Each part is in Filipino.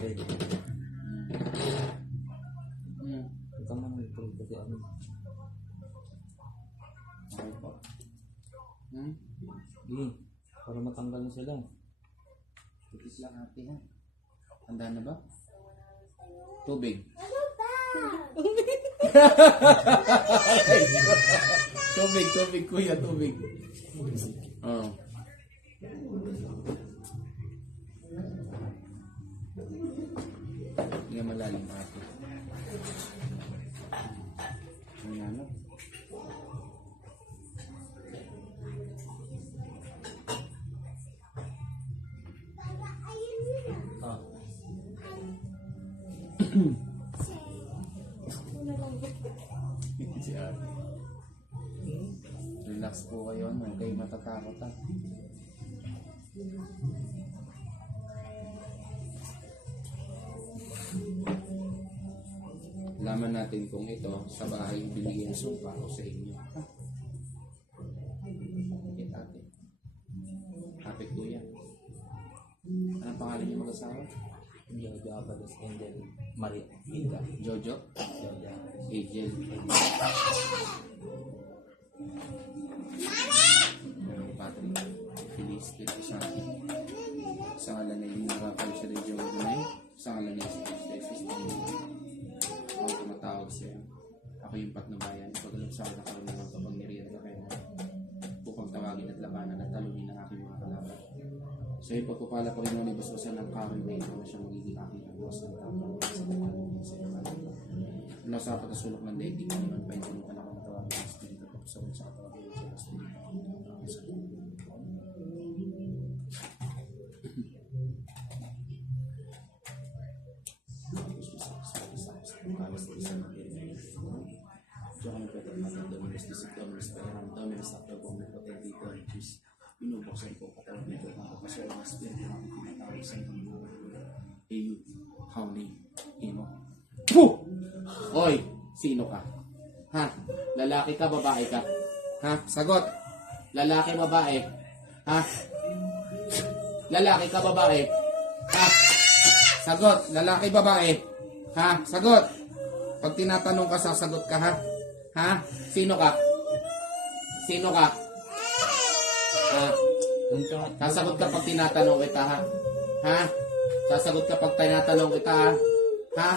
Pwede. Ito man may proof kasi ano. Okay po. Para matanggal na sila. Titis lang ate ha. Handa na ba? Tubig. Tubig kuya, tubig. Oo. Hindi malalim ate. Ano? Si ate. Relax po kayo, huwag kayo matatakot ha. Laman natin kung ito sa bahay binigyan sumpa o sa inyo. Bakit ate? Ate kuya. Anong pangalan niyo mag-asawa? Jojo Abalos, Angel, Maria, Ida. Jojo? Jojo. Angel. Patrick. Feliz dito sa akin. Sa ngalan na yung nakapal siya rin yung Dunay. Sa ngalan na yung Jesus. Ako tumatawag siya. Ako yung patnubayan. Pagkalap sa akin nakaroon ng kapangyarihan na kayo upang tawagin at labanan at talunin ang aking mga kalaban. So yung pagpupala ko rin mo ni Basbasan ng karoon na ito na siya magiging aking ang Diyos ng tapang sa pagkakalungin sa iyo. Mula sa patasulok ng daigdig na naman pa yung ka na kung tawagin sa Espiritu at sa katawagin sa Espiritu. Binubuksan ko katawan nito ng kapasya ng Espiritu ng tinatawag sa inyo. Eyu, howling, imo. Puh! Oy, sino ka? Ha? Lalaki ka, babae ka? Ha? Sagot! Lalaki, babae? Ha? Lalaki ka, babae? Ha? Sagot! Lalaki, babae? Ha? Sagot! Pag tinatanong ka, sasagot ka, ha? Ha? Sino ka? Sino ka? Ha? Sasagot ka pag tinatanong kita, ha? Ha? Sasagot ka pag tinatanong kita, ha? Ha?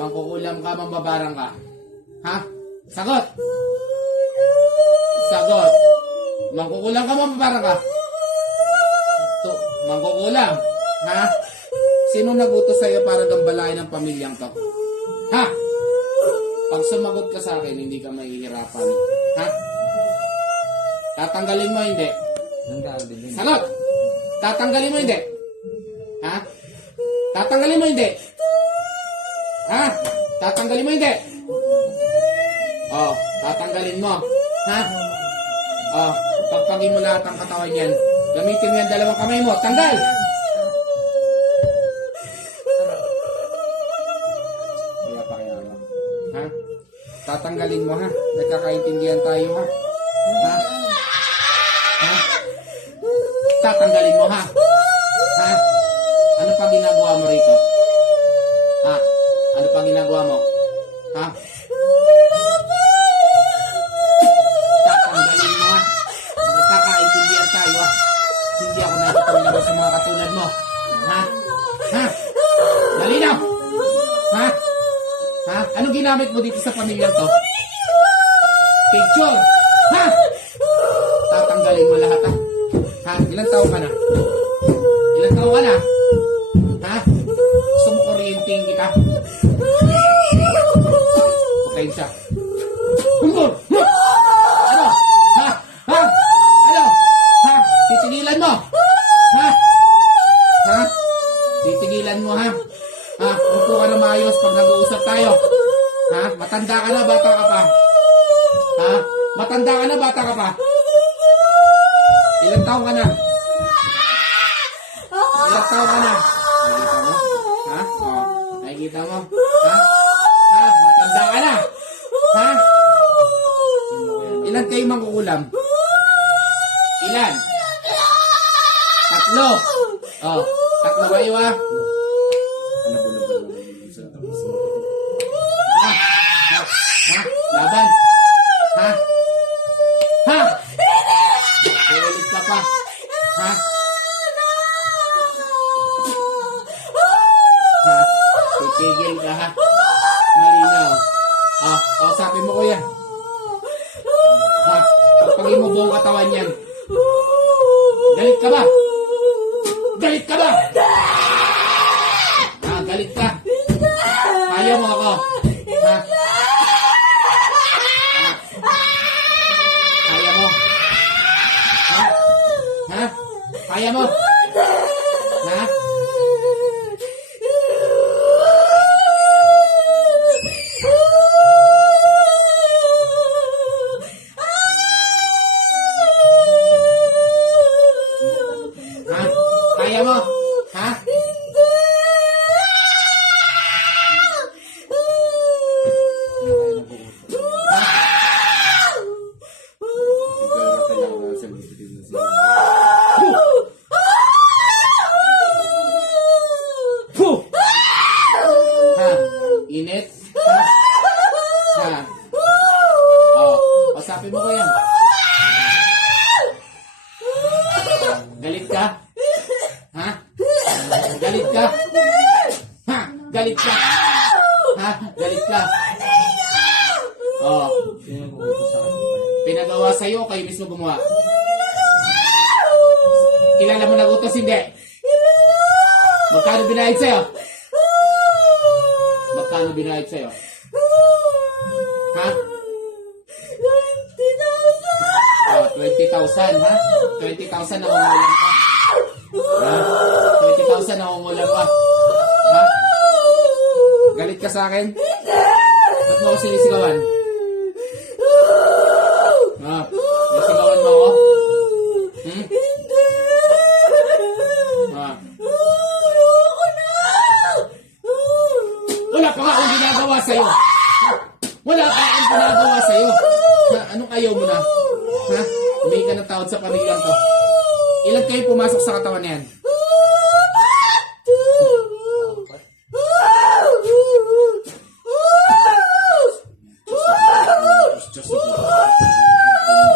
Mangkukulam ka, mambabarang ka? Ha? Sagot! Sagot! Mangkukulam ka, mambabarang ka? Mangkukulam? Ha? Sino nagutos sa'yo para gambalain ang pamilyang to? Ha? Pag sumagot ka sa akin, hindi ka mahihirapan. Ha? Tatanggalin mo, hindi? Sagot! Tatanggalin mo, hindi? Ha? Tatanggalin mo, hindi? Ha? Tatanggalin mo, hindi? Oh, tatanggalin mo. Ha? Oh, pagpagin mo lahat ang katawan yan. Gamitin mo yan dalawang kamay mo. Tanggal! Kaya pa kaya mo. Ha? Tatanggalin mo, ha? Nagkakaintindihan tayo, ha? Ha? Ha? Tatanggalin mo, ha? Ha? Ano pa ginagawa mo rito? Ha? Ano pa ginagawa mo? Ha? Tatanggalin mo, ha? Nagkakaintindihan tayo, ha? Hindi ako nakikita sa mga katulad mo. Ha? Ha? Malinaw? Ha? Ha? Anong ginamit mo dito sa pamilya to? Picture! Ha? Tatanggalin mo lahat, ha? Ha? Ilang taon ka na? Ilang taon ka na? Ha? Gusto mo kuryenteng kita? Okay siya. Ano? Ha? Ha? Ano? Ha? Titigilan mo? Ha? Ha? Titigilan mo, ha? Ha? Upo ka na maayos pag nag-uusap tayo. Ha? Matanda ka na, bata ka pa. Ha? Matanda ka na, bata ka pa. Ilang taon ka na? Ilang taon ka na? Nakikita mo? Ha? Oh, nakikita mo? Ha? Ha? Matanda ka na? Ha? Ilan kayo mangkukulam? Ilan? Tatlo. Oh, tatlo kayo, ha? nabulog sa tapos mo. Laban! Ha? Ha? Ulit ka pa. Ha? Ha? Titigil ka ha? Malinaw. Kausapin mo kuya. Ha? Pagpagin mo buong katawan yan. Galit ka ba? Galit ka ba? Ha? Galit ka? Kaya mo ako? Ha? Kaya mo? Ha? Ha? Kaya mo? Ha? Ha? Kaya mo? Ha? Init? Ha? Pasapin mo ko yan. Galit ka? Ha? Galit ka? Ha? Galit ka? Ha? Galit ka? Pinagawa sa'yo o kayo mismo gumawa? Kilala mo nagutos, hindi? Magkano binayad sa'yo? Magkano binayad sa'yo? Ha? 20,000 ha? 20,000 na umulan ka. Ha? 20,000 na umulan ka. Ha? Galit ka sa akin? Ba't mo ako sinisigawan? Ha? Sinisigawan mo ako? Hmm? Ha? Wala pa nga akong ginagawa sa'yo. Wala pa akong ginagawa sa'yo. Ha? Anong ayaw mo na? Ha? Humingi ka ng tawad sa pamilyang to. Ilan kayo pumasok sa katawan na yan?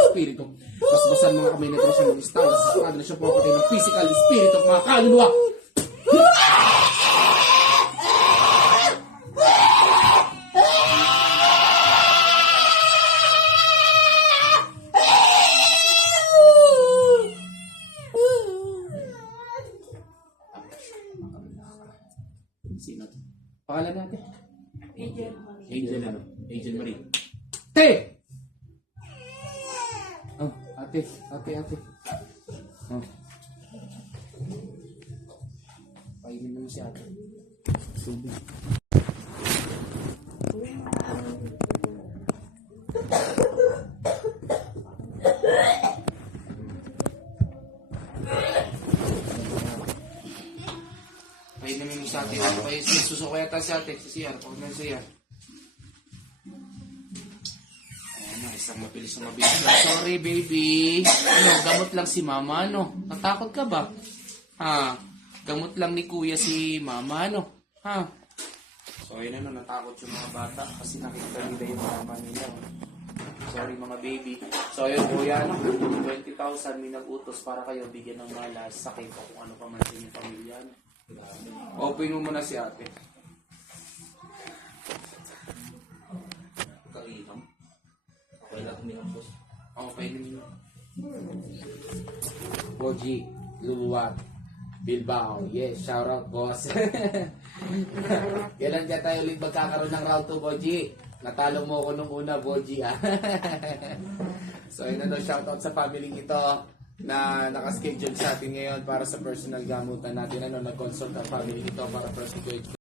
Espiritu. Basbasan mga kamay na ito siya ng istaw. Nasasarado na siya papatay ng physical spirit of mga kaluluwa. Sino to? Pangalan natin? Angel ano? Angel Marie. Te! Oh, ate. Oh. Painin mo si ate. Tubig. Painin mo si ate. Susuko yata si ate. Si CR. Pag na siya. Isang mabilis. Sorry, baby. Gamot lang si mama, Natakot ka ba? Ha? Gamot lang ni kuya si mama, Ha? So, yun natakot yung mga bata kasi nakita nila yung mama nila. Sorry, mga baby. So, yun, kuya, 20,000 may nag-utos para kayo bigyan ng malas, sakit o kung ano pa man sa inyong pamilya. Open mo muna si ate. Okay, Boji, Luluwat, Bilbao. Yes, shout out, boss. Kailan ka tayo ulit magkakaroon ng round 2, Boji? Natalo mo ko nung una, Boji, So, yun shout out sa family ito na nakaschedule sa atin ngayon para sa personal gamutan natin. Nag-consult ang family ito para first grade.